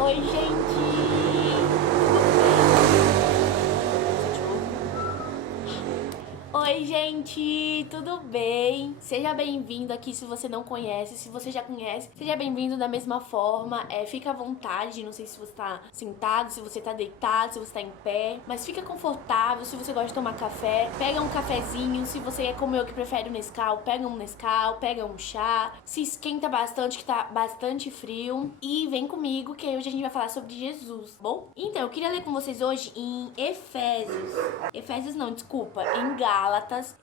Oi, gente! Oi, gente! Tudo bem? Seja bem-vindo aqui se você não conhece. Se você já conhece, seja bem-vindo da mesma forma. Fica à vontade, não sei se você tá sentado, se você tá deitado, se você tá em pé. Mas fica confortável, se você gosta de tomar café, pega um cafezinho. Se você é como eu que prefere o Nescau, pega um Nescau, pega um chá. Se esquenta bastante, que tá bastante frio. E vem comigo, que hoje a gente vai falar sobre Jesus, bom? Então, eu queria ler com vocês hoje em Efésios. Efésios não, desculpa, em Gálatas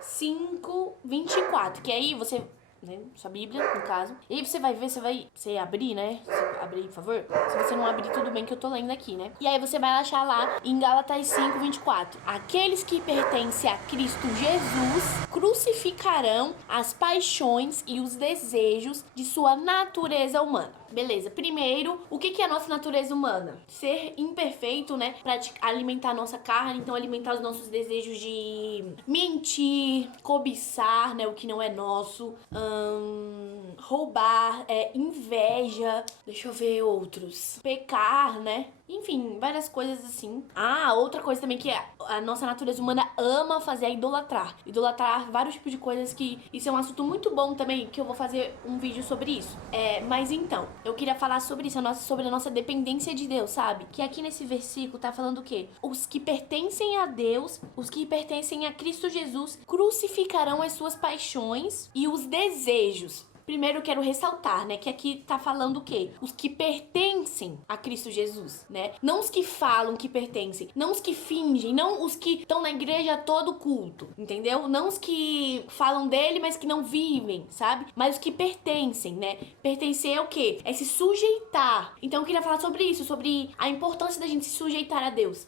5:24, que aí você, né, sua Bíblia, no caso, e aí você vai ver, você abrir, né, você abrir, por favor, se você não abrir, tudo bem que eu tô lendo aqui, né, e aí você vai achar lá em Gálatas 5:24, aqueles que pertencem a Cristo Jesus crucificarão as paixões e os desejos de sua natureza humana. Beleza, primeiro, o que é a nossa natureza humana? Ser imperfeito, né? Alimentar a nossa carne, então alimentar os nossos desejos de mentir, cobiçar, né? O que não é nosso, roubar, inveja, deixa eu ver outros. Pecar, né? Enfim, várias coisas assim. Outra coisa também que a nossa natureza humana ama fazer é idolatrar. Idolatrar vários tipos de coisas que... Isso é um assunto muito bom também, que eu vou fazer um vídeo sobre isso. Mas então, eu queria falar sobre isso, sobre a nossa dependência de Deus, sabe? Que aqui nesse versículo tá falando o quê? Os que pertencem a Deus, os que pertencem a Cristo Jesus, crucificarão as suas paixões e os desejos. Primeiro eu quero ressaltar, né, que aqui tá falando o quê? Os que pertencem a Cristo Jesus, né? Não os que falam que pertencem, não os que fingem, não os que estão na igreja todo culto, entendeu? Não os que falam dele, mas que não vivem, sabe? Mas os que pertencem, né? Pertencer é o quê? É se sujeitar. Então eu queria falar sobre isso, sobre a importância da gente se sujeitar a Deus.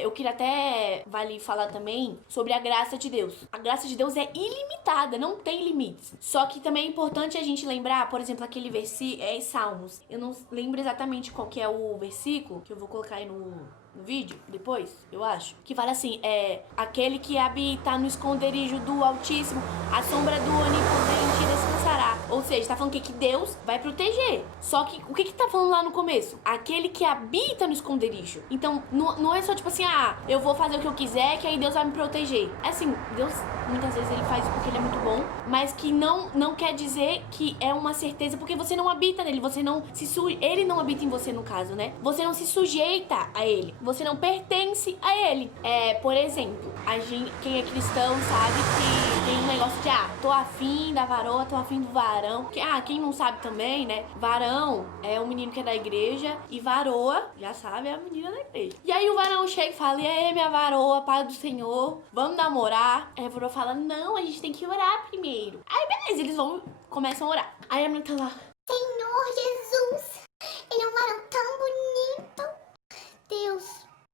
Eu queria até, falar também sobre a graça de Deus. A graça de Deus é ilimitada, não tem limites. Só que também é importante a gente lembrar, por exemplo, aquele versículo, Salmos. Eu não lembro exatamente qual que é o versículo, que eu vou colocar aí no vídeo, depois, eu acho. Que fala assim, aquele que habita no esconderijo do Altíssimo, a sombra do Onipotente descansará. Ou seja, tá falando que Deus vai proteger. Só que, o que tá falando lá no começo? Aquele que habita no esconderijo. Então, não é só tipo assim, eu vou fazer o que eu quiser, que aí Deus vai me proteger. É assim, Deus, muitas vezes ele faz porque ele é muito bom, mas que não quer dizer que é uma certeza, porque você não habita nele, você não ele não habita em você, no caso, né? Você não se sujeita a ele, você não pertence a ele. Por exemplo, quem é cristão sabe que tem um negócio de, tô afim da varoa, tô afim do varão. Quem não sabe também, né? Varão é um menino que é da igreja e varoa, já sabe, é a menina da igreja. E aí o varão chega e fala, e aí, minha varoa, pai do Senhor, vamos namorar? Aí a varoa fala, não, a gente tem que orar primeiro. Aí beleza, eles começam a orar. Aí a menina tá lá, Senhor Jesus, ele é um varão tão bonito. Deus,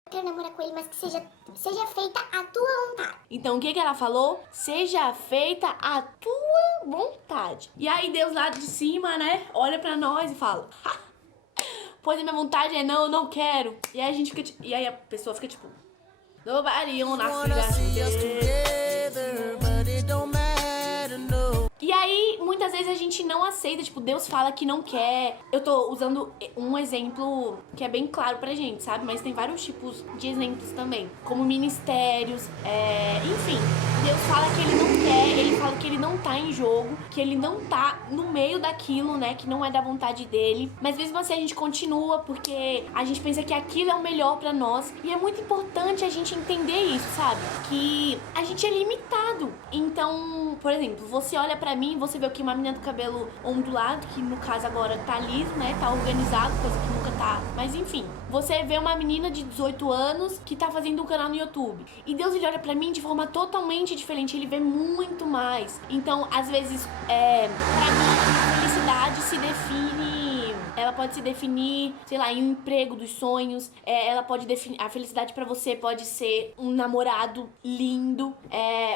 eu quero namorar com ele, mas que seja feita a tua vontade. Então o que ela falou? Seja feita a tua vontade. E aí Deus lá de cima, né, olha pra nós e fala, pois a minha vontade é não, eu não quero. E aí a gente fica, e aí a pessoa fica tipo, nobody wanna see us together, but it don't matter, no. E aí, muitas vezes a gente não aceita, tipo, Deus fala que não quer. Eu tô usando um exemplo que é bem claro pra gente, sabe? Mas tem vários tipos de exemplos também, como ministérios, enfim. Deus fala que ele não quer, ele fala que ele não tá em jogo, que ele não tá no meio daquilo, né? Que não é da vontade dele. Mas mesmo assim a gente continua, porque a gente pensa que aquilo é o melhor pra nós. E é muito importante a gente entender isso, sabe? Que a gente é limitado. Então, por exemplo, você olha pra mim, você vê aqui uma menina do cabelo ondulado, que no caso agora tá liso, né? Tá organizado, coisa que nunca tá. Mas enfim, você vê uma menina de 18 anos que tá fazendo um canal no YouTube. E Deus, ele olha pra mim de forma totalmente diferente, ele vê muito mais. Então, às vezes, pra mim, felicidade se define... Ela pode se definir, sei lá, em um emprego dos sonhos. Ela pode definir... A felicidade pra você pode ser um namorado lindo,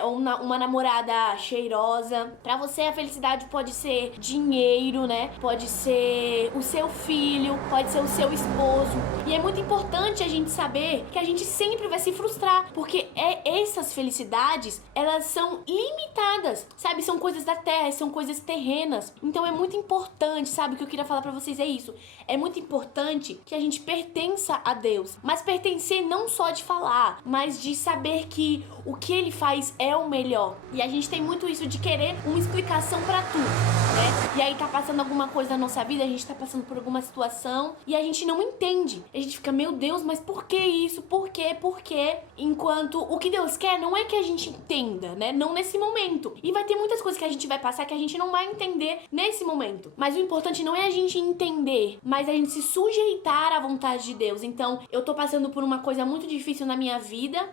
ou uma namorada cheirosa. Pra você, a felicidade pode ser dinheiro, né? Pode ser o seu filho, pode ser o seu esposo. E é muito importante a gente saber que a gente sempre vai se frustrar, porque essas felicidades, elas são limitadas, sabe? São coisas da terra, são coisas terrenas. Então é muito importante, sabe? O que eu queria falar pra vocês é isso. isso. É muito importante que a gente pertença a Deus. Mas pertencer não só de falar, mas de saber que o que ele faz é o melhor. E a gente tem muito isso de querer uma explicação pra tudo, né? E aí tá passando alguma coisa na nossa vida, a gente tá passando por alguma situação e a gente não entende. A gente fica, meu Deus, mas por que isso? Por quê? Por quê? Enquanto o que Deus quer não é que a gente entenda, né? Não nesse momento. E vai ter muitas coisas que a gente vai passar que a gente não vai entender nesse momento. Mas o importante não é a gente entender, mas a gente se sujeitar à vontade de Deus. Então, eu tô passando por uma coisa muito difícil na minha vida,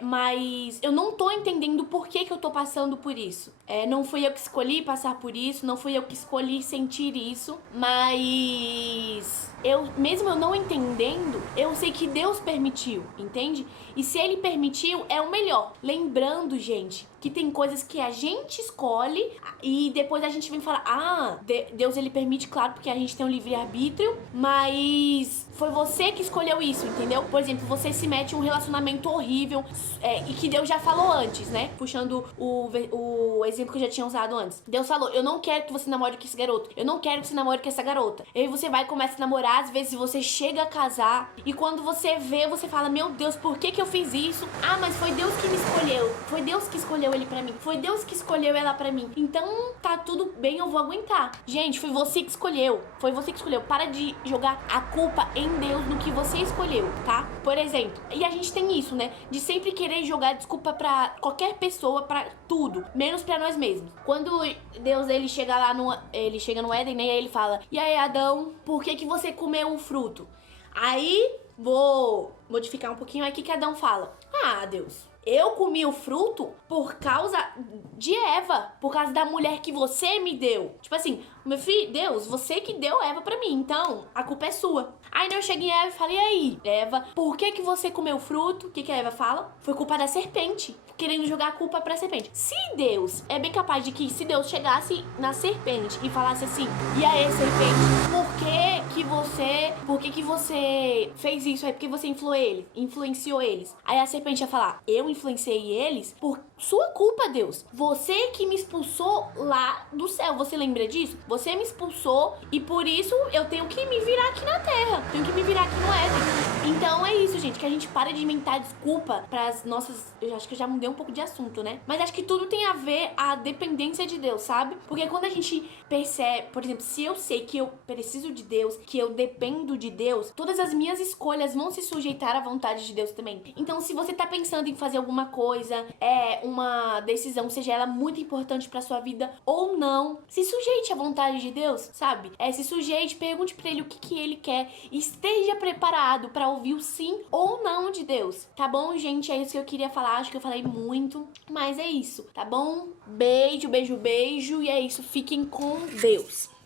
mas eu não tô entendendo por que eu tô passando por isso. Não fui eu que escolhi passar por isso, não fui eu que escolhi sentir isso, mas mesmo eu não entendendo, eu sei que Deus permitiu, entende? E se ele permitiu, é o melhor. Lembrando, gente, que tem coisas que a gente escolhe e depois a gente vem falar, Deus ele permite, claro, porque a gente tem um livre-arbítrio, mas foi você que escolheu isso, entendeu? Por exemplo, você se mete em um relacionamento horrível e que Deus já falou antes, né? Puxando o exemplo que eu já tinha usado antes. Deus falou, eu não quero que você namore com esse garoto, eu não quero que você namore com essa garota. E aí você vai e começa a namorar, às vezes você chega a casar e quando você vê, você fala, meu Deus, por que eu fiz isso? Mas foi Deus que me escolheu, foi Deus que escolheu ele pra mim, foi Deus que escolheu ela pra mim, então tá tudo bem, eu vou aguentar. Gente, foi você que escolheu, para de jogar a culpa em Deus no que você escolheu, tá? Por exemplo, e a gente tem isso, né, de sempre querer jogar desculpa pra qualquer pessoa, pra tudo, menos pra nós mesmos. Quando Deus, ele chega no Éden, né, e aí ele fala, e aí Adão, por que você comeu o fruto? Aí, vou modificar um pouquinho, aí o que Adão fala? Deus, eu comi o fruto por causa de Eva, por causa da mulher que você me deu. Tipo assim, meu filho, Deus, você que deu Eva pra mim, então a culpa é sua. Aí eu cheguei em Eva e falei, e aí, Eva, por que você comeu o fruto? O que a Eva fala? Foi culpa da serpente, querendo jogar a culpa pra serpente. Se Deus, é bem capaz de que se Deus chegasse na serpente e falasse assim, e aí, serpente, por que você fez isso aí? Porque você influenciou eles. Aí a serpente ia falar, eu influenciei eles por sua culpa, Deus. Você que me expulsou lá do céu. Você lembra disso? Você me expulsou e por isso eu tenho que me virar aqui na terra. Tenho que me virar aqui no Éden. Então é isso, gente, que a gente para de inventar desculpa pras nossas... Eu acho que eu já mudei um pouco de assunto, né? Mas acho que tudo tem a ver a dependência de Deus, sabe? Porque quando a gente percebe, por exemplo, se eu sei que eu preciso de Deus, que eu dependo de Deus, todas as minhas escolhas vão se sujeitar à vontade de Deus também. Então, se você tá pensando em fazer alguma coisa, uma decisão, seja ela muito importante pra sua vida ou não, se sujeite à vontade de Deus, sabe? Se sujeite, pergunte pra ele o que ele quer, esteja preparado pra ouvir o sim ou não de Deus, tá bom, gente? É isso que eu queria falar, acho que eu falei muito, mas é isso, tá bom? Beijo, beijo, beijo, e é isso, fiquem com Deus.